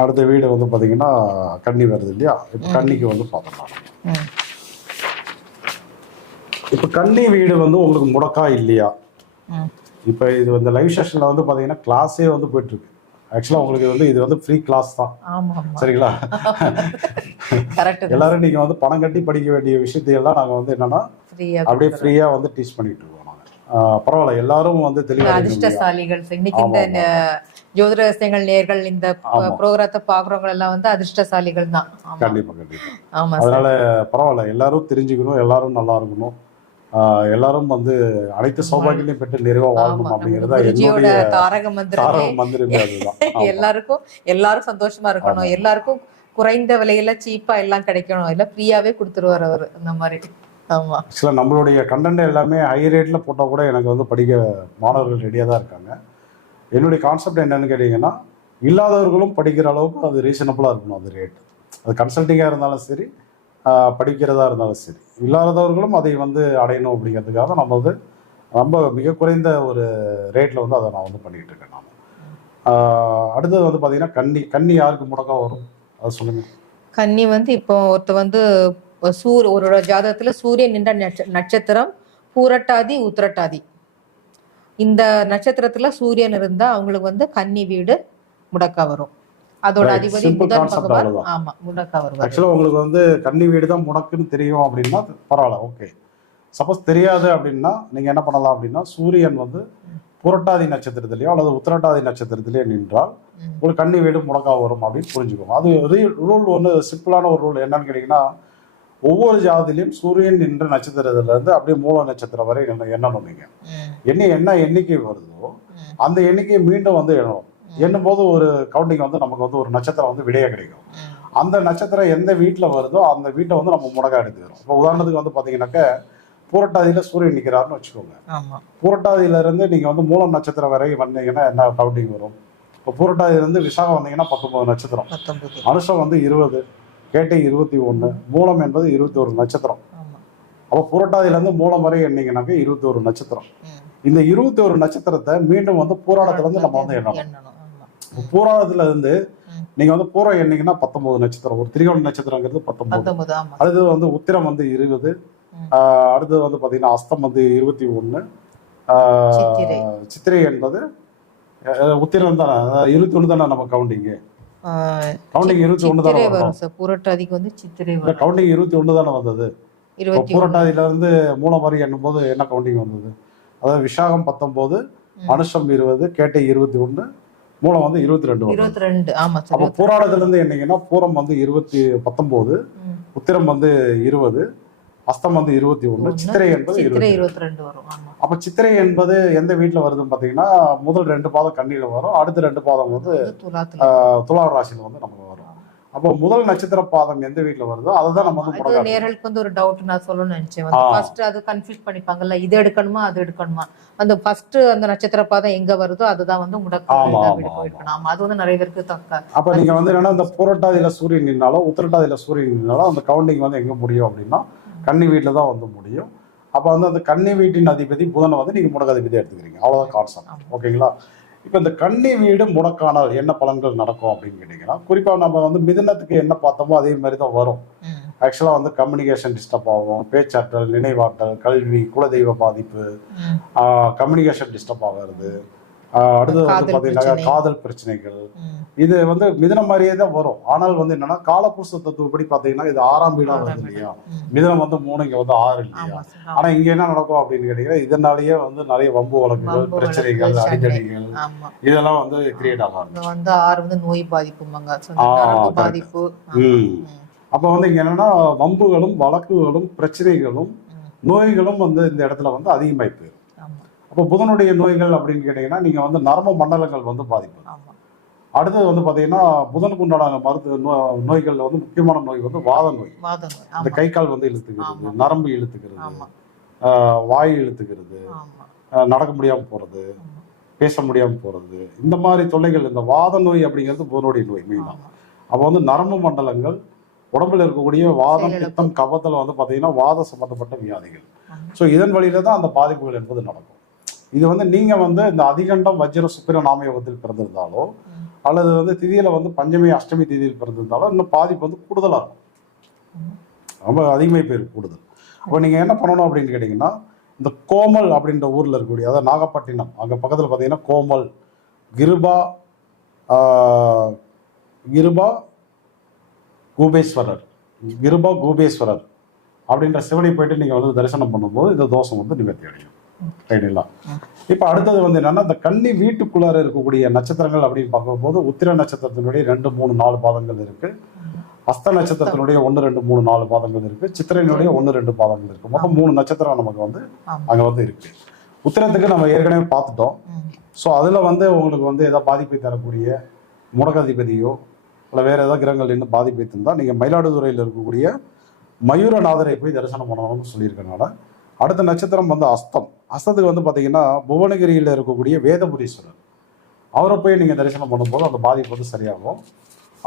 அடுத்த வீடு வந்து பார்த்தீங்கன்னா கன்னி வருது இல்லையா? இப்போ கன்னிக்கு வந்து பார்த்துக்கலாம் ம். இப்போ கன்னி வீடு வந்து உங்களுக்கு முடக்கா இல்லையா. இப்போ இது வந்து லைவ் செஷனில் வந்து பார்த்தீங்கன்னா கிளாஸே வந்து போயிட்டு இருக்கு ஆக்சுவலாக உங்களுக்கு வந்து இது வந்து ஃப்ரீ கிளாஸ் தான். சரிங்களா? எல்லாரும் நீங்கள் வந்து பணம் கட்டி படிக்க வேண்டிய விஷயத்தையெல்லாம் நாங்கள் வந்து என்னன்னா அப்படியே ஃப்ரீயாக வந்து டீச் பண்ணிட்டு பரவாயில்ல. எல்லாரும் வந்து தெளிவாக அதிர்ஷ்டசாலிகள். இன்னைக்கு இந்த ஜோதிட ரகசியங்கள் நேர்கள் இந்த. ப்ரோக்ராத்தை பாக்குறவங்க எல்லாம் வந்து அதிர்ஷ்டசாலிகள் தான். ஆமா சார். அதனால பரவாயில்ல. எல்லாரும் தெரிஞ்சுக்கணும். எல்லாரும் நல்லா இருக்கணும். எல்லாரும் வந்து அனைத்து சௌபாகியங்களையும் பெற்று நிறைவா ஆமா வாழணும் அப்படிங்கிறத என்னுடைய தாரக மந்திரமே அதுதான். எல்லாருக்கும் எல்லாரும் சந்தோஷமா இருக்கணும். எல்லாருக்கும் குறைந்த விலையில சீப்பா எல்லாம் கிடைக்கணும். இல்ல ஃப்ரீயாவே கொடுத்துருவாரு அவரு. அந்த மாதிரி. ஆமா. ஆக்சுவலாக நம்மளுடைய கண்டென்ட் எல்லாமே ஹை ரேட்டில் போட்டால் கூட எனக்கு வந்து படிக்க மாணவர்கள் ரெடியாக தான் இருக்காங்க. என்னுடைய கான்செப்ட் என்னன்னு கேட்டிங்கன்னா இல்லாதவர்களும் படிக்கிற அளவுக்கு அது ரீசனபுளாக இருக்கணும் அது ரேட் அது கன்சல்டிங்காக இருந்தாலும் சரி படிக்கிறதா இருந்தாலும் சரி. இல்லாதவர்களும் அதை வந்து அடையணும் அப்படிங்கிறதுக்காக நம்ம வந்து ரொம்ப மிக குறைந்த ஒரு ரேட்டில் வந்து அதை நான் வந்து பண்ணிக்கிட்டு இருக்கேன் நான். அடுத்தது வந்து பார்த்தீங்கன்னா கன்னி கன்னி யாருக்கு முடக்கா வரும்? அதை சொல்லுங்கள் கன்னி வந்து இப்போ ஒருத்த வந்து சூர் ஒரு ஜாதகத்துல சூரியன் நின்ற நட்ச- நட்சத்திரம் பூரட்டாதி உத்திரட்டாதி இந்த நட்சத்திரத்துல சூரியன் இருந்தா அவங்களுக்கு வந்து கன்னி வீடு முடக்கா வரும் அதோட. அதிபதி Simple புதன் concept பகவான் அவ்வளவுதான். ஆமா முடக்கா வருவார் ஆக்சுவலாக உங்களுக்கு வந்து கன்னி வீடு தான் முடக்குன்னு தெரியும் அப்படின்னா பரவாயில்ல ஓகே சப்போஸ் தெரியாது அப்படின்னா நீங்கள் என்ன பண்ணலாம் அப்படின்னா சூரியன் வந்து புரட்டாதி நட்சத்திரத்திலேயோ அல்லது உத்திரட்டாதி நட்சத்திரத்திலேயோ நின்றால். உங்களுக்கு கன்னி வீடு முடக்கா வரும் அப்படின்னு புரிஞ்சுக்கோங்க அது ரூல் ஒன்று சிம்பிளான ஒரு ரூல் என்னன்னு கேட்டிங்கன்னா ஒவ்வொரு ஜாதத்திலையும் சூரியன் நின்ற நட்சத்திரத்திலேருந்து அப்படியே மூல நட்சத்திரம் வரை என்ன எண்ணணும் நீங்கள் ம், எண்ணி என்ன எண்ணிக்கை வருதோ அந்த எண்ணிக்கையை மீண்டும் வந்து எண்ணணும் எண்ணும் போது ஒரு கவுண்டிங் வந்து நமக்கு வந்து ஒரு நட்சத்திரம் வந்து விடையாக கிடைக்கும். அந்த நட்சத்திரம் எந்த வீட்டில் வருதோ அந்த வீட்டை வந்து நம்ம முடக்கா எடுத்துக்கிறோம். இப்போ உதாரணத்துக்கு வந்து பார்த்தீங்கன்னாக்க பூரட்டாதியில் சூரியன் நிற்கிறாருன்னு வச்சுக்கோங்க. ஆமா. பூரட்டாதியிலேருந்து நீங்கள் வந்து மூலம் நட்சத்திரம் வரை வந்தீங்கன்னா என்ன கவுண்டிங் வரும்? இப்போ பூரட்டாதியிலேருந்து விசாகம் வந்தீங்கன்னா பத்தொன்பது நட்சத்திரம். அனுஷம் வந்து இருபது. கேட்டை இருபத்தி ஒன்று மூலம் என்பது இருபத்தி ஒரு நட்சத்திரம். அப்போ பூரட்டாதியிலேருந்து மூலம் வரை எண்ணீங்கன்னாக்க இருபத்தி ஒரு நட்சத்திரம். இந்த இருபத்தி ஒரு நட்சத்திரத்தை மீண்டும் வந்து பூராடத்துலேருந்து நம்ம வந்து எண்ணணும். பூராடத்துல இருந்து. நீங்க வந்து பூரம் எண்ணீங்கன்னா பத்தொன்பது நட்சத்திரம். ஒரு திரிகோண நட்சத்திரங்கிறது பத்தொன்பது. ஆமா. அடுத்தது வந்து உத்திரம் வந்து இருபது. அடுத்தது வந்து பாத்தீங்கன்னா அஸ்தம் வந்து இருபத்தி ஒண்ணு. சித்திரை. என்பது உத்திரம் தானே? இருபத்தி ஒண்ணு தானே நம்ம கவுண்டிங்கு கவுண்டிங் இருபத்தி சித்திரை தானே வரும். சார். புரட்டாதிக்கு வந்து சித்திரை வரும். கவுண்டிங் இருபத்தி ஒண்ணு தானே வந்தது? பூரட்டாதியில இருந்து மூலம் வரி எண்ணும் போது என்ன கவுண்டிங் வந்தது? அதாவது விஷாகம் பத்தொன்பது ம். அனுஷம் இருபது கேட்டை இருபத்தி ஒண்ணு மூலம் வந்து இருபத்தி ரெண்டு இருபத்தி ரெண்டு. ஆமா சார் அப்போ பூராடத்துல இருந்து என்னங்கன்னா பூரம் வந்து இருபத்தி பத்தொன்பது. உத்திரம் வந்து இருபது அஸ்தம் வந்து இருபத்தி ஒண்ணு. சித்திரை என்பது இருபத்தி ரெண்டு. வரும் அப்ப சித்திரை என்பது எந்த வீட்டுல வருதுன்னு பாத்தீங்கன்னா முதல் ரெண்டு பாதம் கண்ணியில வரும் அடுத்த ரெண்டு பாதம் வந்து துலா ராசியில வந்து நமக்கு வரும். அப்போ முதல் நட்சத்திர பாதம் எந்த வீட்டுல வருதோ அதை தான் நம்ம வந்து நேர்களுக்கு வந்து ஒரு டவுட் நான் சொல்லணும்னு நினைச்சேன். ஃபர்ஸ்ட் அது கன்ஃபியூஸ் பண்ணிப்பாங்கல்ல இது எடுக்கணுமா அது எடுக்கணுமா? அந்த ஃபர்ஸ்ட் அந்த நட்சத்திர பாதம் எங்க வருதோ அதுதான் வந்து முடக்கு ஆமா, வீடா ஆமா, வீடு ஆமா. போயிருக்கணும் ஆமா அது வந்து நிறைய பேருக்கு தக்க. அப்ப நீங்க வந்து என்னன்னா இந்த புரட்டாதியில சூரியன் நின்னாலும் உத்திரட்டாதியில சூரியன் நின்னாலும் அந்த கவுண்டிங் வந்து எங்க முடியும் அப்படின்னா கன்னி வீட்டுல தான் வந்து முடியும் அப்ப வந்து அந்த கன்னி வீட்டின் அதிபதி புதனை வந்து நீங்க முடக்காதிபதி எடுத்துக்கிறீங்க அவ்வளவுதான் கான்செப்ட். ஓகேங்களா இப்போ இந்த கன்னி வீடு முடக்கானால் என்ன பலன்கள் நடக்கும் அப்படின்னு கேட்டிங்கன்னா குறிப்பாக நம்ம வந்து மிதுனத்துக்கு என்ன பார்த்தோமோ அதே மாதிரி தான் வரும். ஆக்சுவலாக வந்து கம்யூனிகேஷன் டிஸ்டர்ப் ஆகும் பேச்சாற்றல் நினைவாற்றல் கல்வி குலதெய்வ பாதிப்பு. கம்யூனிகேஷன் டிஸ்டர்ப் ஆகிறது அடுத்தது வந்து பார்த்தீங்கன்னா. காதல் பிரச்சனைகள். இது வந்து மிதனம் மாதிரியே தான் வரும் ஆனால் வந்து என்னன்னா காலபுருஷ தத்துவப்படி பார்த்தீங்கன்னா இது ஆறாம் வீடா வருது. இல்லையா. மிதனம் வந்து மூணு இங்க வந்து ஆறு இல்லையா ஆனா இங்க என்ன நடக்கும் அப்படின்னு கேட்டீங்கன்னா இதனாலேயே வந்து நிறைய வம்பு வழக்குகள் பிரச்சனைகள் ஆமா இதெல்லாம் வந்து கிரியேட் ஆகும் வந்து ஆறு வந்து நோய். பாதிப்பு. ம். அப்போ வந்து இங்க என்னன்னா வம்புகளும் வழக்குகளும் பிரச்சனைகளும். நோய்களும் வந்து இந்த இடத்துல வந்து அதிகமாகி போயிடும் அப்போ புதனுடைய நோய்கள் அப்படின்னு கேட்டீங்கன்னா நீங்க வந்து நரம்பு மண்டலங்கள் வந்து ஆமா அடுத்தது வந்து பாத்தீங்கன்னா புதனுக்கு உண்டான மருத்துவ நோ- நோய்கள்ல வந்து முக்கியமான நோய் வந்து வாத நோய். இந்த ஆமா கை கால் வந்து இழுத்துக்கிறது. நரம்பு இழுத்துக்கிறது வாய் இழுத்துக்கிறது நடக்க முடியாம போறது ஆமா. பேச முடியாம போறது இந்த மாதிரி தொல்லைகள் இந்த வாத நோய் அப்படிங்கிறது புதனுடைய நோய் மெயினா ஆமா. அப்போ வந்து நரம்பு மண்டலங்கள் உடம்புல இருக்கக்கூடிய வாதம். பித்தம் கபத்துல வந்து பாத்தீங்கன்னா வாத சம்பந்தப்பட்ட வியாதிகள். ஸோ இதன் வழியில தான் அந்த பாதிப்புகள் என்பது நடக்கும் இது வந்து நீங்க வந்து இந்த அதிகண்டம் வஜ்ர சுப்பிர நாமயோகத்தில் பிறந்திருந்தாலோ அல்லது வந்து திதியில வந்து பஞ்சமி அஷ்டமி திதியில் பிறந்திருந்தாலோ இன்னும் பாதிப்பு வந்து கூடுதலாக இருக்கும். ரொம்ப அதிகமாக பேர் கூடுதல். அப்போ நீங்கள் என்ன பண்ணணும் அப்படின்னு கேட்டிங்கன்னா இந்த கோமல் அப்படின்ற ஊரில் இருக்கக்கூடிய அதாவது நாகப்பட்டினம் அங்கே பக்கத்தில் பார்த்தீங்கன்னா கோமல் கிருபா கிருபா கூபேஸ்வரர். கிருபா கூபேஸ்வரர் அப்படின்ற சிவனை போயிட்டு நீங்கள் வந்து தரிசனம் பண்ணும்போது இந்த தோஷம் வந்து நிவர்த்தி அடையும். ரைட்டுங்களா இப்போ அடுத்தது வந்து என்னன்னா இந்த கன்னி வீட்டுக்குள்ளார இருக்கக்கூடிய நட்சத்திரங்கள் அப்படின்னு பார்க்கும்போது உத்திர நட்சத்திரத்தினுடைய ரெண்டு மூணு நாலு பாதங்கள் இருக்கு. அஸ்த நட்சத்திரத்தினுடைய ஒன்று ரெண்டு மூணு நாலு பாதங்கள் இருக்கு. சித்திரையினுடைய ஒன்று ரெண்டு பாதங்கள் இருக்கு. மொத்தம் மூணு நட்சத்திரம் நமக்கு வந்து. அங்கே வந்து இருக்கு. உத்திரத்துக்கு நம்ம ஏற்கனவே பார்த்துட்டோம். ஸோ அதில் வந்து உங்களுக்கு வந்து ஏதாவது பாதிப்பை தரக்கூடிய முடகாதிபதியோ இல்லை வேறு ஏதாவது கிரகங்கள் இன்னும் பாதிப்பை தந்தால் நீங்கள் மயிலாடுதுறையில் இருக்கக்கூடிய மயூரநாதரை போய் தரிசனம் பண்ணணும்னு சொல்லியிருக்கனால அடுத்த நட்சத்திரம் வந்து அஸ்தம். அஸ்தத்துக்கு வந்து பார்த்தீங்கன்னா புவனகிரியில் இருக்கக்கூடிய வேதபுரீஸ்வரர் அவரை போய் நீங்கள் தரிசனம் பண்ணும்போது அந்த பாதிப்பு வந்து சரியாகும்.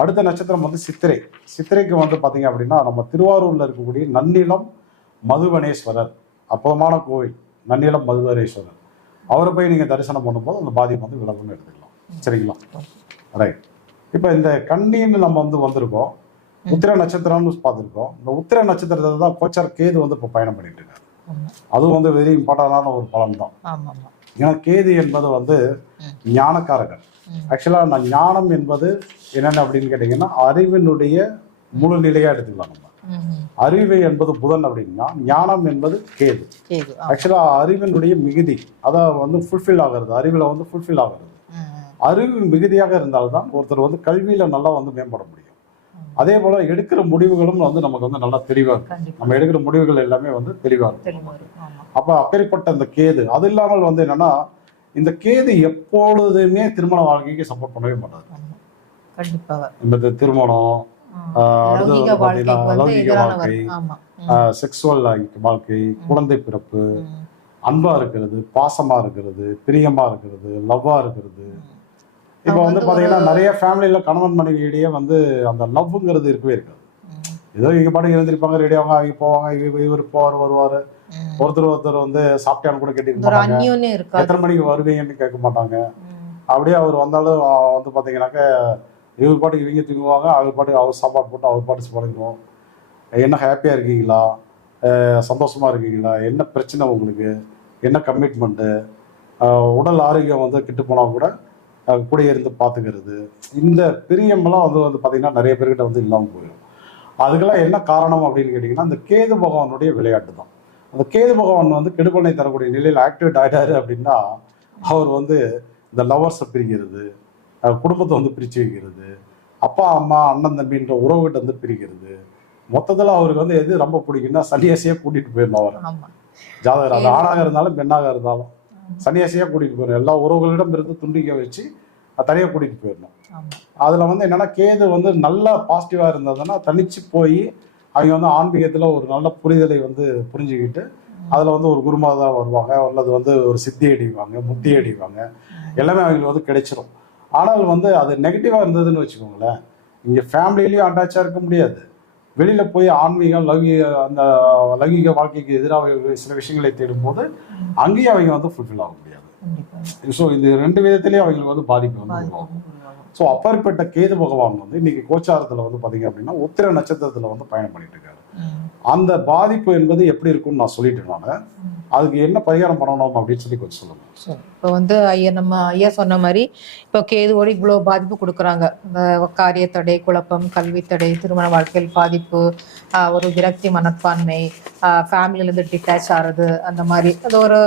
அடுத்த நட்சத்திரம் வந்து சித்திரை. சித்திரைக்கு வந்து பார்த்தீங்க அப்படின்னா நம்ம திருவாரூரில் இருக்கக்கூடிய நன்னிலம் மதுவனேஸ்வரர் அற்புதமான கோவில் நன்னிலம் மதுவனேஸ்வரர் அவரை போய் நீங்கள் தரிசனம் பண்ணும்போது அந்த பாதிப்பு வந்து விலகுன்னு எடுத்துக்கலாம். சரிங்களா? ரைட் இப்போ இந்த கண்ணின்னு நம்ம வந்து வந்திருக்கோம். உத்திர நட்சத்திரம்னு பார்த்துருக்கோம். இந்த உத்திர நட்சத்திரத்தை தான் கோச்சார் கேது வந்து இப்போ பயணம் பண்ணிட்டு இருக்காரு. அதுவும் வந்து வெரி இம்பார்ட்டண்டான ஒரு பலன் தான் ஏன்னா கேது என்பது வந்து. ஞானக்காரகன் ம். ஆக்சுவலாக நான் ஞானம் என்பது என்னென்ன அப்படின்னு கேட்டிங்கன்னா அறிவினுடைய முழு நிலையாக எடுத்துக்கலாம் நம்ம. அறிவு என்பது புதன் அப்படின்னா ஞானம் என்பது கேது. ஆக்சுவலாக அறிவினுடைய மிகுதி அதான் வந்து ஃபுல்ஃபில் ஆகிறது அறிவில் வந்து ஃபுல்ஃபில் ஆகிறது. அறிவு மிகுதியாக இருந்தால்தான் ஒருத்தர் வந்து கல்வியில் நல்லா வந்து மேம்பட முடியும் அதே போல் எடுக்கிற முடிவுகளும் வந்து நமக்கு வந்து நல்லா தெளிவாக இருக்கும். நம்ம எடுக்கிற முடிவுகள் எல்லாமே வந்து தெளிவா இருக்கும். அப்போ அப்பேற்பட்ட அந்த கேது அது இல்லாமல் வந்து என்னன்னா இந்த கேது எப்பொழுதுமே திருமண வாழ்க்கைக்கு சப்போர்ட் பண்ணவே மாட்டாரு. கண்டிப்பாக இந்த திருமணம் அடுத்தது பார்த்தீங்கன்னா லௌகிக வாழ்க்கை செக்ஸுவல் வாழ்க்கை குழந்தை பிறப்பு அன்பா இருக்கிறது பாசமா இருக்கிறது பிரியமா இருக்கிறது லவ்வா இருக்கிறது. இப்போ வந்து பாத்தீங்கன்னா நிறைய ஃபேமிலியில கணவன் மனைவியிடையே வந்து அந்த லவ்ங்கிறது இருக்கவே இருக்காது. ஏதோ இங்க பாட்டு இருந்திருப்பாங்க ரெடியாவாங்க அவங்க போவாங்க இவ- இவர் போவார் வருவாரு. ஒருத்தர் ஒருத்தர் வந்து சாப்பிட்டான்னு கூட கேட்டுக்க எத்தனை மணிக்கு வருவீங்கன்னு கேட்க மாட்டாங்க. அப்படியே அவர் வந்தாலும் வந்து பாத்தீங்கன்னாக்க இவர் பாட்டுக்கு இவங்க தூங்குவாங்க அவர் பாட்டுக்கு அவர் சாப்பாடு போட்டு அவர் பாட்டு பழகிடும் என்ன ஹாப்பியா இருக்கீங்களா? சந்தோஷமா இருக்கீங்களா? என்ன பிரச்சனை உங்களுக்கு? என்ன கமிட்மெண்ட்டு உடல் ஆரோக்கியம் வந்து கெட்டு போனால் கூட கூட இருந்து பார்த்துக்கிறது இந்த பிரியமெல்லாம் வந்து வந்து பார்த்தீங்கன்னா நிறைய பேர்கிட்ட வந்து இல்லாமல் போயிடும். அதுக்கெல்லாம் என்ன காரணம் அப்படின்னு கேட்டிங்கன்னா அந்த கேது பகவானுடைய விளையாட்டு தான் அந்த கேது பகவான் வந்து கெடுபலனை தரக்கூடிய நிலையில் ஆக்டிவேட் ஆகிட்டாரு அப்படின்னா அவர் வந்து இந்த லவர்ஸை பிரிக்கிறது குடும்பத்தை வந்து பிரித்து வைக்கிறது அப்பா அம்மா அண்ணன் தம்பின்ற உறவுகிட்ட வந்து பிரிக்கிறது. மொத்தத்தில் அவருக்கு வந்து எது ரொம்ப பிடிக்குன்னா சன்னியாசியாக கூட்டிகிட்டு போயிடணும் அவர். ஜாதகர் அது ஆணாக இருந்தாலும் பெண்ணாக இருந்தாலும் சன்னியாசியாக கூட்டிகிட்டு போயிடணும். எல்லா உறவுகளிடம் இருந்து துண்டிக்க வச்சு தனியாக கூட்டிகிட்டு போயிடணும். அதில் வந்து என்னன்னா கேது வந்து நல்லா பாசிட்டிவாக இருந்ததுன்னா தனிச்சு போய் அவங்க வந்து ஆன்மீகத்தில் ஒரு நல்ல புரிதலை வந்து புரிஞ்சுக்கிட்டு அதில் வந்து ஒரு குருமாதா வருவாங்க அல்லது வந்து ஒரு சித்தி அடிவாங்க முக்தி அடிவாங்க. எல்லாமே அவங்களுக்கு வந்து கிடைச்சிரும். ஆனால் வந்து அது நெகட்டிவாக இருந்ததுன்னு வச்சுக்கோங்களேன் இங்கே ஃபேமிலியிலையும் அட்டாச்சாக இருக்க முடியாது. வெளியில் போய் ஆன்மீகம் லௌகிக அந்த லௌகிக வாழ்க்கைக்கு எதிராக சில விஷயங்களை தேடும்போது அங்கேயும் அவங்க வந்து ஃபுல்ஃபில் ஆக முடியாது. ஸோ இது ரெண்டு விதத்திலையும் அவங்களுக்கு வந்து பாதிப்பு வந்து. ஸோ அப்பேற்பட்ட கேது பகவான் வந்து இன்னைக்கு கோச்சாரத்தில் வந்து பார்த்தீங்க அப்படின்னா உத்திர நட்சத்திரத்தில் வந்து பயணம் பண்ணிட்டு இருக்காரு. அந்த பாதிப்பு என்பது எப்படி இருக்கும்னு நான் சொல்லிட்டேன் நான். அதுக்கு என்ன பரிகாரம் பண்ணணும் அப்படின்னு சொல்லி கொஞ்சம் சொல்லுங்க. சரி. இப்போ வந்து ஐயா நம்ம ஐயா சொன்ன மாதிரி இப்போ கேதுவோடு இவ்வளோ பாதிப்பு கொடுக்குறாங்க. இந்த காரியத்தடை குழப்பம் கல்வித்தடை திருமண வாழ்க்கையில் பாதிப்பு ஒரு விரக்தி மனப்பான்மை ஃபேமிலியிலேருந்து டிட்டாச் ஆகிறது அந்த மாதிரி. அது ஒரு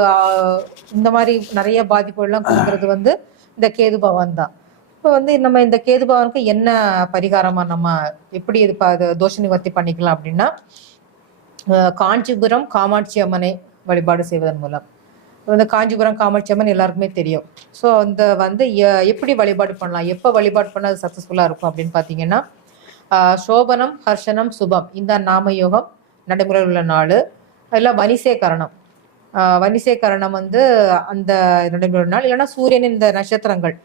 இந்த மாதிரி நிறைய பாதிப்புகள்லாம் கொடுக்குறது வந்து இந்த கேது பவன் தான். இப்போ வந்து நம்ம இந்த கேது பவனுக்கு என்ன பரிகாரமாக நம்ம எப்படி இது ப- தோஷ நிவர்த்தி பண்ணிக்கலாம் அப்படின்னா காஞ்சிபுரம் காமாட்சி அம்மனை வழிபாடு செய்வதன் மூலம். இந்த காஞ்சிபுரம் காமாட்சி அம்மன் எல்லாருக்குமே தெரியும். ஸோ அந்த வந்து எ- எப்படி வழிபாடு பண்ணலாம்? எப்போ வழிபாடு பண்ணால் அது சக்ஸஸ்ஃபுல்லாக இருக்கும் அப்படின்னு பார்த்தீங்கன்னா சோபனம் ஹர்ஷனம் சுபம் இந்த நாமயோகம் நடைமுறையில் உள்ள நாள். இல்லை வனிசேகரணம். வனிசே கரணம் வந்து அந்த நடைமுறை நாள். இல்லைன்னா சூரியனின் இந்த நட்சத்திரங்கள்.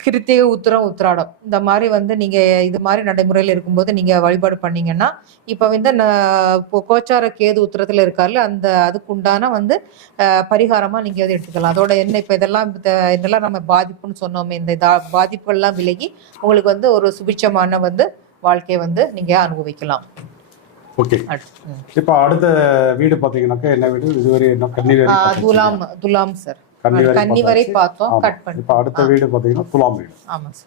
கிருத்திகை உத்திரம் உத்திராடம். இந்த மாதிரி வந்து நீங்க இது மாதிரி நடைமுறையில் இருக்கும்போது நீங்க வழிபாடு பண்ணீங்கன்னா இப்ப வந்து கோச்சார கேது உத்திரத்துல இருக்காருல்ல அந்த அதுக்குண்டான வந்து அஹ், பரிகாரமா நீங்க வந்து எடுத்துக்கலாம். அதோட என்ன இப்ப இதெல்லாம் இதெல்லாம் நம்ம பாதிப்புன்னு சொன்னோமே இந்த இதா- பாதிப்புகள்லாம் விலகி உங்களுக்கு வந்து ஒரு சுபிட்சமான வந்து வாழ்க்கையை வந்து நீங்க அனுபவிக்கலாம். ஓகே. இப்போ அடுத்த வீடு பார்த்தீங்கன்னாக்கா என்ன வீடு? இதுவரை என்ன. துலாம் துலாம் சார். கன்னி வரை. பார்த்தோம். கட் பண்ணி இப்போ அடுத்த வீடு பார்த்தீங்கன்னா துலாம் வீடு ஆமா சார்